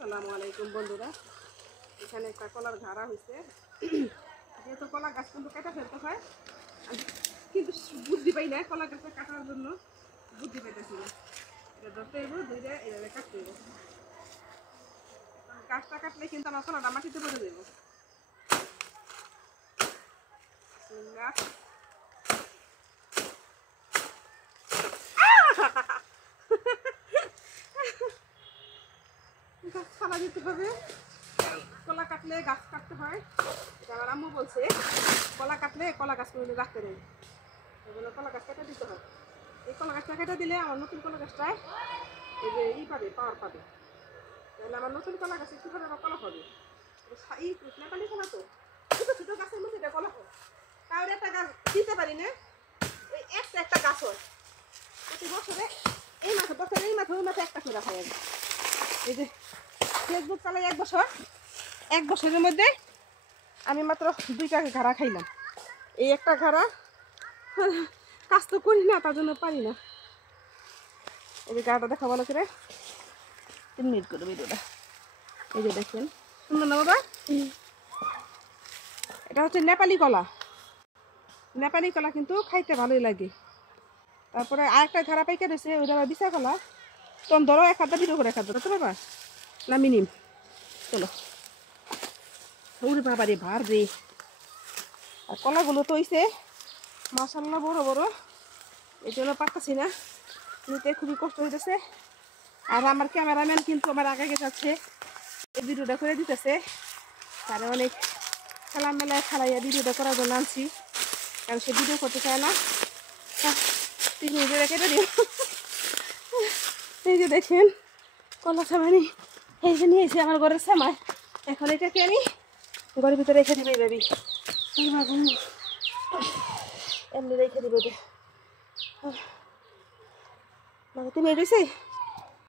আসসালামু আলাইকুম বন্ধুরা, এখানে একটা কলার ঘাড়া হয়েছে। যেহেতু কলা গাছ কিন্তু কেটে ফেলতে হয়, কিন্তু বুদ্ধি পাই না কলা গাছটা কাটার জন্য, বুদ্ধি পাইতেছি না। এটা ধরতে হইব, ধরে এভাবে কাটতে হইব। গাছটা কাটলে কিন্তু আমার কলাটা মাটিতে পড়ে দেব। গাছ ফালা দিতে হবে। কলা কাটলে গাছ কাটতে হয়, এটা আমার আম্মু বলছে। কলা কাটলে কলা গাছ করে রাখতে নেই, ওগুলো কলা গাছ কেটে দিতে হয়। এই কলা গাছটা কেটে দিলে আমার নতুন কলা গাছটায় এই যে পাবে, পাওয়ার পাবে। তাহলে আমার নতুন কলা গাছে কী হবে, আমার কলা হবে। এই নেপালি কলা তো ছোটো ছোটো গাছের মধ্যে এটা কলা হয়। কাউরে একটা গাছ দিতে পারি না, ওই একটা গাছ হয় প্রতি বছরে। এই মাথা বছরে এই মাথা ওই মাথা একটা করে হয়। এই যে ফেসবুক চালাই এক বছরের মধ্যে আমি মাত্র 2টা ঘাড়া খাইলাম। এই একটা ঘাড়া কাজ তো করি না, তার জন্য পারি না। এই যে গাড়াটা দেখা ভালো করে 3 মিনিট করে ভিডিওটা। এই যে দেখেন, সুন্দর না বাবা? এটা হচ্ছে নেপালি কলা। নেপালি কলা কিন্তু খাইতে ভালোই লাগে। তারপরে আরেকটা ঘাড়া পাইকা রয়েছে, ওইটা বিশা কলা। তখন ধরো এক হাতটা ভিডিও করে এক হাতটা তো বাবা না মিনিম। চলো, ওরে বাবা রে, ভার রে। আর কলাগুলো তো হইছে মাশাআল্লাহ বড় বড়, এই জন্য পারতেছি না, নিতে খুবই কষ্ট হইতেছে। আর আমার ক্যামেরাম্যান কিন্তু আমার আগে যাচ্ছে, এই ভিডিওটা করে দিতেছে। তারা অনেক খেলা মেলায় খেলাইয়া ভিডিওটা করার জন্য আনছি, কারণ সে ভিডিও করতে চায় না। 3 মিনিট কেটে দিও। এই যে দেখেন কলা সামানি, এই যে নিয়েছি আমার ঘরের সামায়। এখন এটাকে আমি ঘরের ভিতরে রেখে দিবে ভাবি, এমনি রেখে দিব। 3 মিনিট হয়েছে।